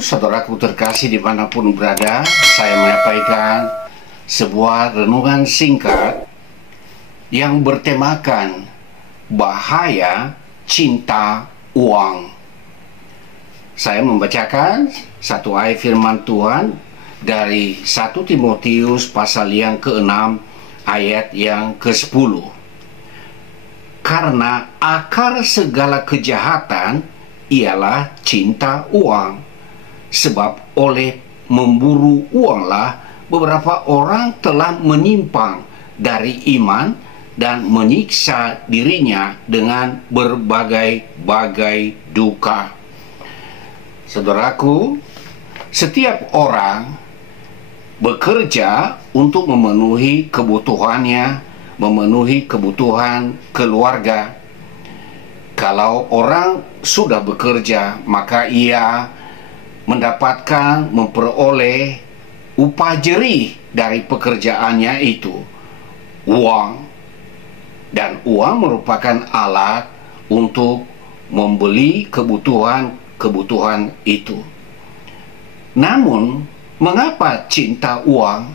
saudaraku terkasih dimanapun berada, saya menyampaikan sebuah renungan singkat yang bertemakan bahaya cinta uang. Saya membacakan satu ayat firman Tuhan dari 1 Timotius pasal yang ke-6 ayat yang ke-10. Karena akar segala kejahatan ialah cinta uang, sebab oleh memburu uanglah beberapa orang telah menyimpang dari iman dan menyiksa dirinya dengan berbagai-bagai duka. Saudaraku, setiap orang bekerja untuk memenuhi kebutuhannya, memenuhi kebutuhan keluarga. Kalau orang sudah bekerja, maka ia mendapatkan, memperoleh upah jerih dari pekerjaannya itu, uang. Dan uang merupakan alat untuk membeli kebutuhan itu. Namun, mengapa cinta uang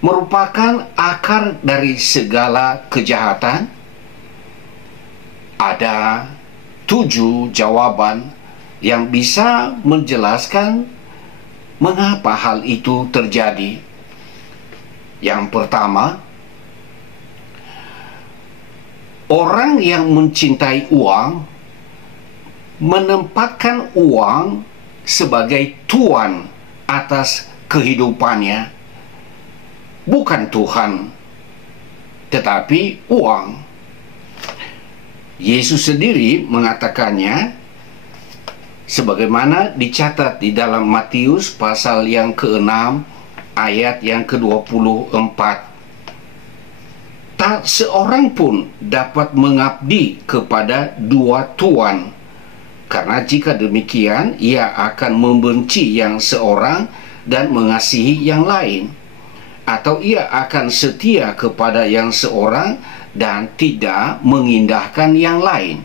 merupakan akar dari segala kejahatan? Ada 7 jawaban yang bisa menjelaskan mengapa hal itu terjadi. Yang pertama, orang yang mencintai uang menempatkan uang sebagai tuan atas kehidupannya, bukan Tuhan, tetapi uang. Yesus sendiri mengatakannya sebagaimana dicatat di dalam Matius pasal yang ke-6 ayat yang ke-24. Tak seorang pun dapat mengabdi kepada dua tuan, karena jika demikian ia akan membenci yang seorang dan mengasihi yang lain, atau ia akan setia kepada yang seorang dan tidak mengindahkan yang lain.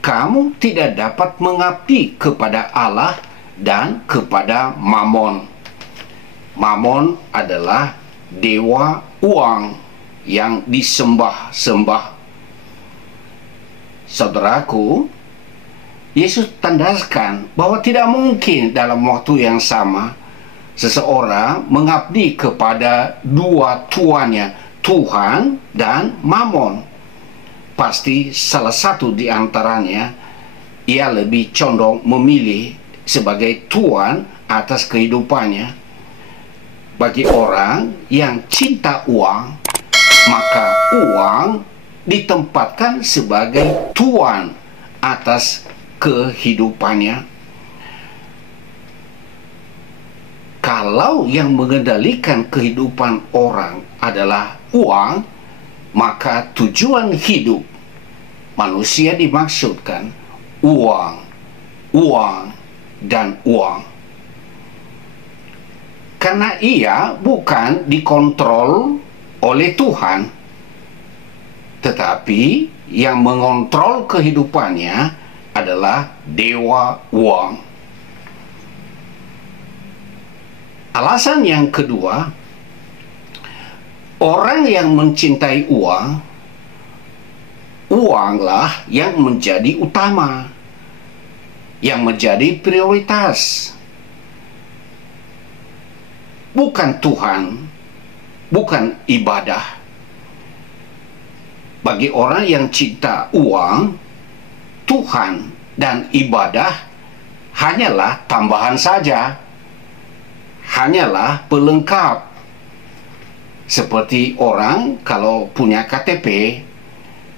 Kamu tidak dapat mengabdi kepada Allah dan kepada Mamon. Mamon adalah dewa uang yang disembah-sembah. Saudaraku, Yesus tandaskan bahwa tidak mungkin dalam waktu yang sama seseorang mengabdi kepada dua tuannya, Tuhan dan Mamon. Pasti salah satu di antaranya ia lebih condong memilih sebagai tuan atas kehidupannya. Bagi orang yang cinta uang, maka uang ditempatkan sebagai tuan atas kehidupannya. Kalau yang mengendalikan kehidupan orang adalah uang, maka tujuan hidup manusia dimaksudkan uang, uang, dan uang. Karena ia bukan dikontrol oleh Tuhan, tetapi yang mengontrol kehidupannya adalah dewa uang. Alasan yang kedua, orang yang mencintai uang, uanglah yang menjadi utama, yang menjadi prioritas. Bukan Tuhan, bukan ibadah. Bagi orang yang cinta uang, Tuhan dan ibadah hanyalah tambahan saja, hanyalah pelengkap. Seperti orang kalau punya KTP,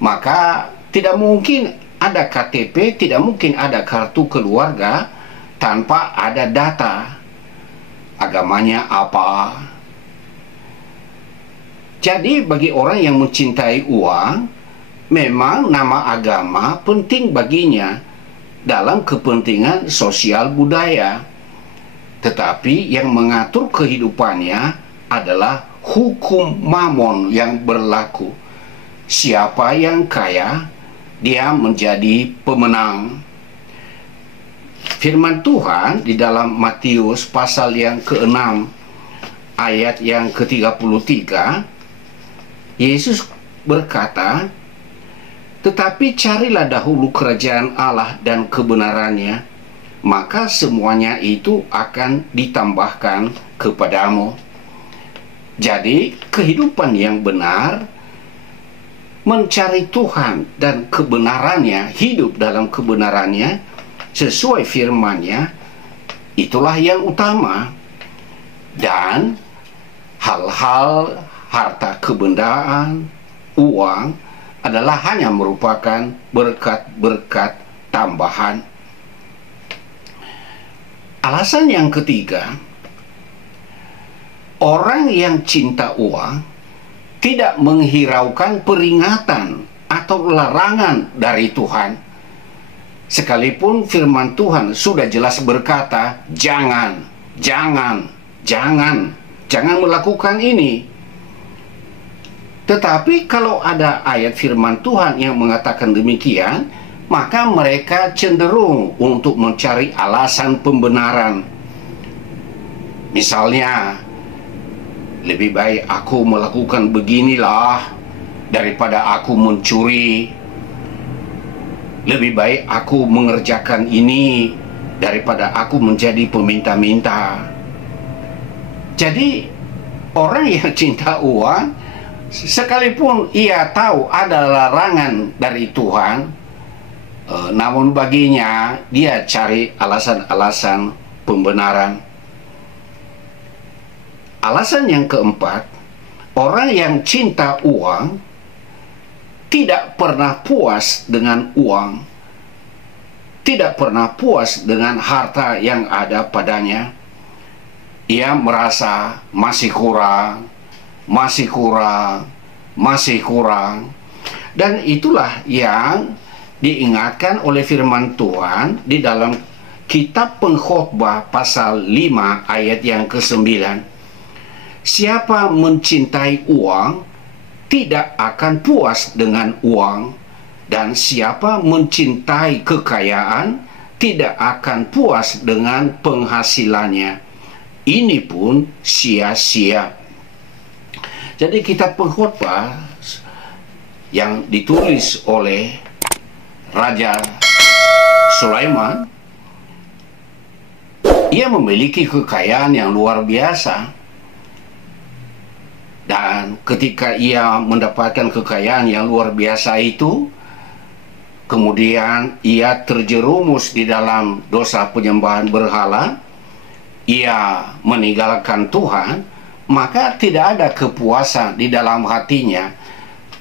maka tidak mungkin ada KTP, tidak mungkin ada kartu keluarga tanpa ada data agamanya apa. Jadi bagi orang yang mencintai uang, memang nama agama penting baginya dalam kepentingan sosial budaya. Tetapi yang mengatur kehidupannya adalah hukum Mamon yang berlaku. Siapa yang kaya, dia menjadi pemenang. Firman Tuhan di dalam Matius pasal yang ke-6 ayat yang ke-33, Yesus berkata, "Tetapi carilah dahulu kerajaan Allah dan kebenarannya, maka semuanya itu akan ditambahkan kepadamu." Jadi, kehidupan yang benar, mencari Tuhan dan kebenarannya, hidup dalam kebenarannya, sesuai firman-Nya, itulah yang utama. Dan hal-hal harta kebendaan, uang, adalah hanya merupakan berkat-berkat tambahan. Alasan yang ketiga, orang yang cinta uang tidak menghiraukan peringatan atau larangan dari Tuhan. Sekalipun firman Tuhan sudah jelas berkata, jangan melakukan ini. Tetapi kalau ada ayat firman Tuhan yang mengatakan demikian, maka mereka cenderung untuk mencari alasan pembenaran. Misalnya, lebih baik aku melakukan beginilah daripada aku mencuri. Lebih baik aku mengerjakan ini daripada aku menjadi peminta-minta. Jadi, orang yang cinta uang, sekalipun ia tahu ada larangan dari Tuhan, namun baginya dia cari alasan-alasan pembenaran. Alasan yang keempat, orang yang cinta uang tidak pernah puas dengan uang, tidak pernah puas dengan harta yang ada padanya. Ia merasa masih kurang. Dan itulah yang diingatkan oleh firman Tuhan di dalam kitab Pengkhotbah pasal 5 ayat yang ke-9. Siapa mencintai uang tidak akan puas dengan uang, dan siapa mencintai kekayaan tidak akan puas dengan penghasilannya. Ini pun sia-sia. Jadi kitab Pengkhotbah yang ditulis oleh Raja Sulaiman, ia memiliki kekayaan yang luar biasa. Dan ketika ia mendapatkan kekayaan yang luar biasa itu, kemudian ia terjerumus di dalam dosa penyembahan berhala, ia meninggalkan Tuhan, maka tidak ada kepuasan di dalam hatinya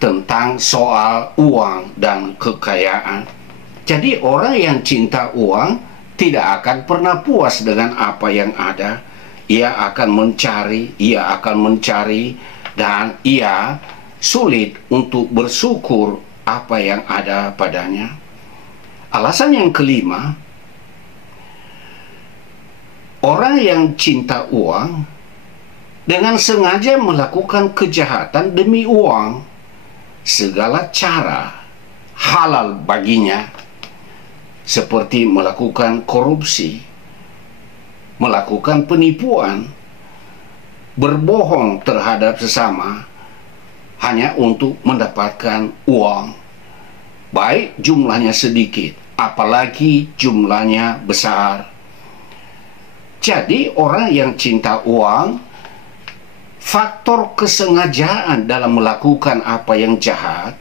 tentang soal uang dan kekayaan. Jadi orang yang cinta uang tidak akan pernah puas dengan apa yang ada. Ia akan mencari, dan ia sulit untuk bersyukur apa yang ada padanya. Alasan yang kelima, orang yang cinta uang dengan sengaja melakukan kejahatan demi uang. Segala cara halal baginya, seperti melakukan korupsi, melakukan penipuan, berbohong terhadap sesama hanya untuk mendapatkan uang, baik jumlahnya sedikit apalagi jumlahnya besar. Jadi orang yang cinta uang, faktor kesengajaan dalam melakukan apa yang jahat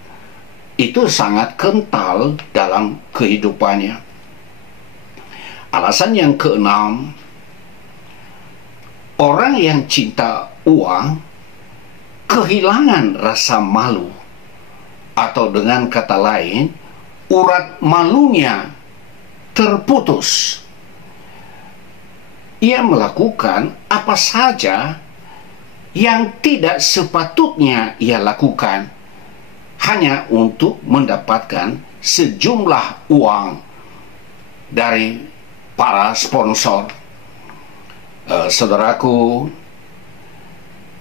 itu sangat kental dalam kehidupannya. Alasan yang keenam, orang yang cinta uang kehilangan rasa malu, atau dengan kata lain, urat malunya terputus. Ia melakukan apa saja yang tidak sepatutnya ia lakukan hanya untuk mendapatkan sejumlah uang dari para sponsor. Saudaraku,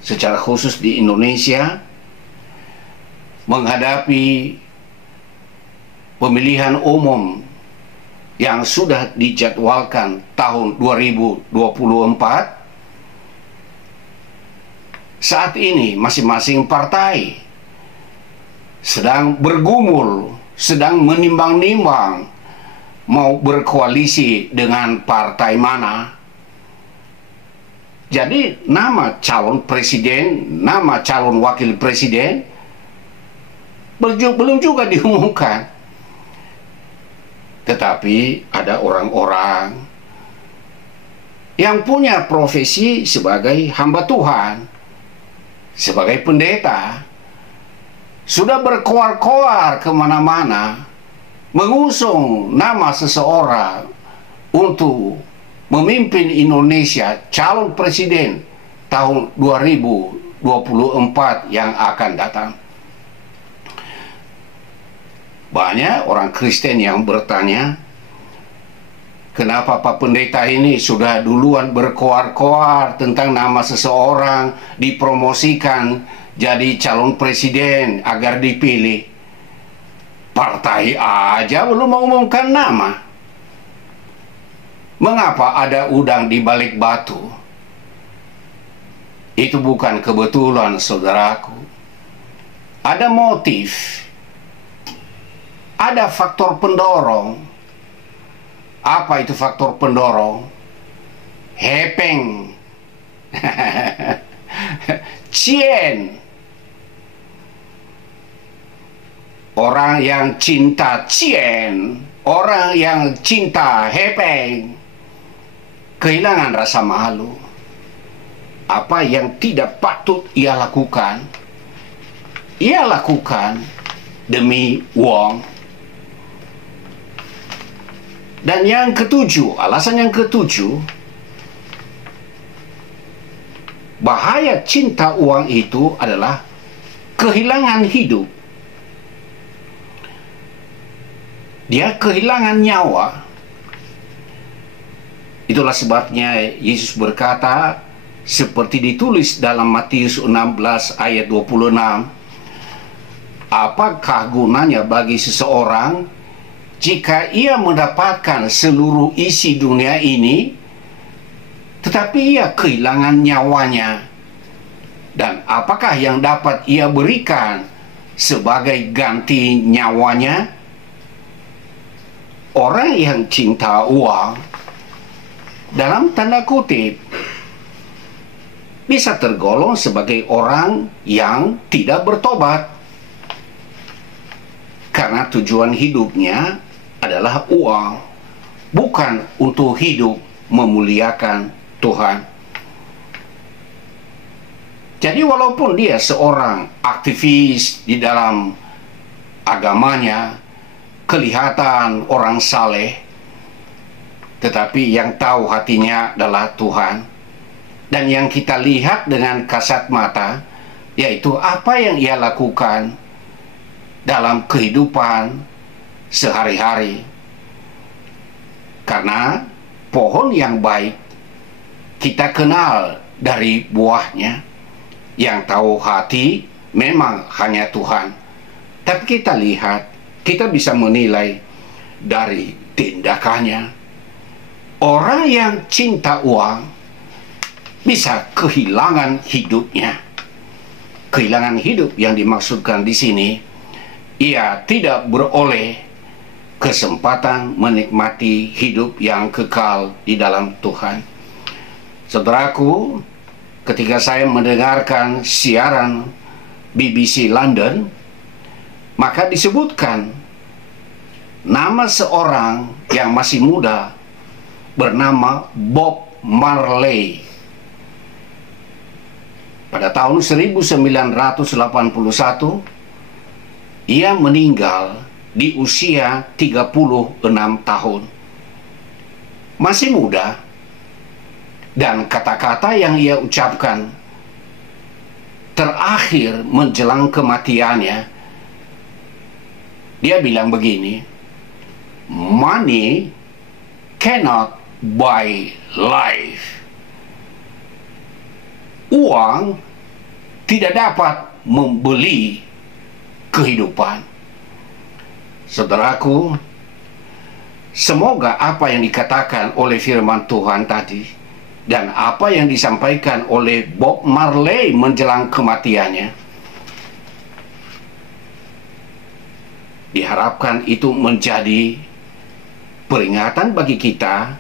secara khusus di Indonesia, menghadapi pemilihan umum yang sudah dijadwalkan tahun 2024, saat ini masing-masing partai sedang bergumul, sedang menimbang-nimbang mau berkoalisi dengan partai mana. Jadi nama calon presiden, nama calon wakil presiden belum juga diumumkan. Tetapi ada orang-orang yang punya profesi sebagai hamba Tuhan, sebagai pendeta, sudah berkoar-koar kemana-mana mengusung nama seseorang untuk memimpin Indonesia calon presiden tahun 2024 yang akan datang. Banyak orang Kristen yang bertanya, kenapa Pak Pendeta ini sudah duluan berkoar-koar tentang nama seseorang, dipromosikan jadi calon presiden agar dipilih. Partai aja belum mengumumkan nama. Mengapa ada udang di balik batu? Itu bukan kebetulan, saudaraku. Ada motif. Ada faktor pendorong. Apa itu faktor pendorong? Hepeng. Cien. Orang yang cinta cien, orang yang cinta hepeng, kehilangan rasa malu. Apa yang tidak patut ia lakukan, ia lakukan demi uang. Dan yang ketujuh, alasan yang ketujuh, bahaya cinta uang itu adalah kehilangan hidup. Dia kehilangan nyawa. Itulah sebabnya Yesus berkata, seperti ditulis dalam Matius 16 ayat 26, apakah gunanya bagi seseorang jika ia mendapatkan seluruh isi dunia ini, tetapi ia kehilangan nyawanya? Dan apakah yang dapat ia berikan sebagai ganti nyawanya? Orang yang cinta uang, dalam tanda kutip, bisa tergolong sebagai orang yang tidak bertobat. Karena tujuan hidupnya adalah uang, bukan untuk hidup memuliakan Tuhan. Jadi walaupun dia seorang aktivis di dalam agamanya, kelihatan orang saleh, tetapi yang tahu hatinya adalah Tuhan. Dan yang kita lihat dengan kasat mata, yaitu apa yang ia lakukan dalam kehidupan sehari-hari. Karena pohon yang baik kita kenal dari buahnya. Yang tahu hati memang hanya Tuhan. Tapi kita lihat, kita bisa menilai dari tindakannya. Orang yang cinta uang bisa kehilangan hidupnya. Kehilangan hidup yang dimaksudkan di sini, ia tidak beroleh kesempatan menikmati hidup yang kekal di dalam Tuhan. Saudaraku, ketika saya mendengarkan siaran BBC London, maka disebutkan nama seorang yang masih muda bernama Bob Marley. Pada tahun 1981, ia meninggal di usia 36 tahun. Masih muda, dan kata-kata yang ia ucapkan terakhir menjelang kematiannya, dia bilang begini, money cannot buy life. Uang tidak dapat membeli kehidupan. Saudaraku, Semoga apa yang dikatakan oleh firman Tuhan tadi dan apa yang disampaikan oleh Bob Marley menjelang kematiannya, diharapkan itu menjadi peringatan bagi kita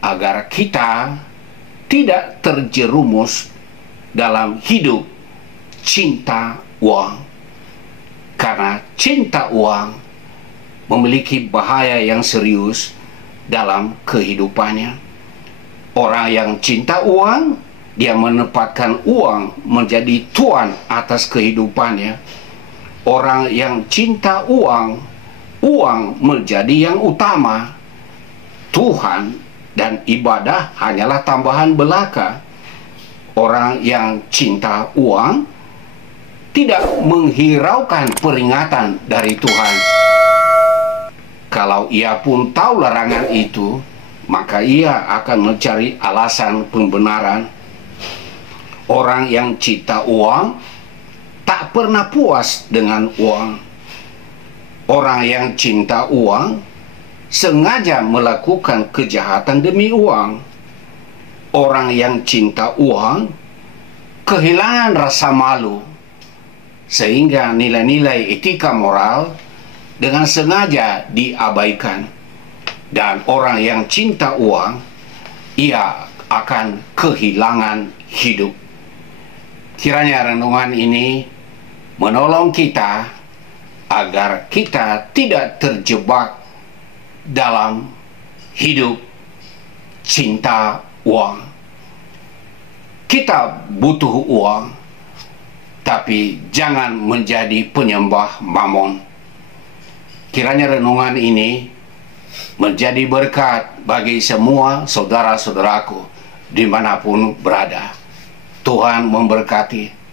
agar kita tidak terjerumus dalam hidup cinta uang. Karena cinta uang memiliki bahaya yang serius dalam kehidupannya. Orang yang cinta uang, dia menempatkan uang menjadi tuan atas kehidupannya. Orang yang cinta uang, uang menjadi yang utama. Tuhan dan ibadah hanyalah tambahan belaka. Orang yang cinta uang tidak menghiraukan peringatan dari Tuhan. Kalau ia pun tahu larangan itu, maka ia akan mencari alasan pembenaran. Orang yang cinta uang tak pernah puas dengan uang. Orang yang cinta uang sengaja melakukan kejahatan demi uang. Orang yang cinta uang kehilangan rasa malu, sehingga nilai-nilai etika moral dengan sengaja diabaikan. Dan orang yang cinta uang, ia akan kehilangan hidup. Kiranya renungan ini menolong kita agar kita tidak terjebak dalam hidup cinta uang. Kita butuh uang, tapi jangan menjadi penyembah mamon. Kiranya renungan ini menjadi berkat bagi semua saudara-saudaraku dimanapun berada. Tuhan memberkati.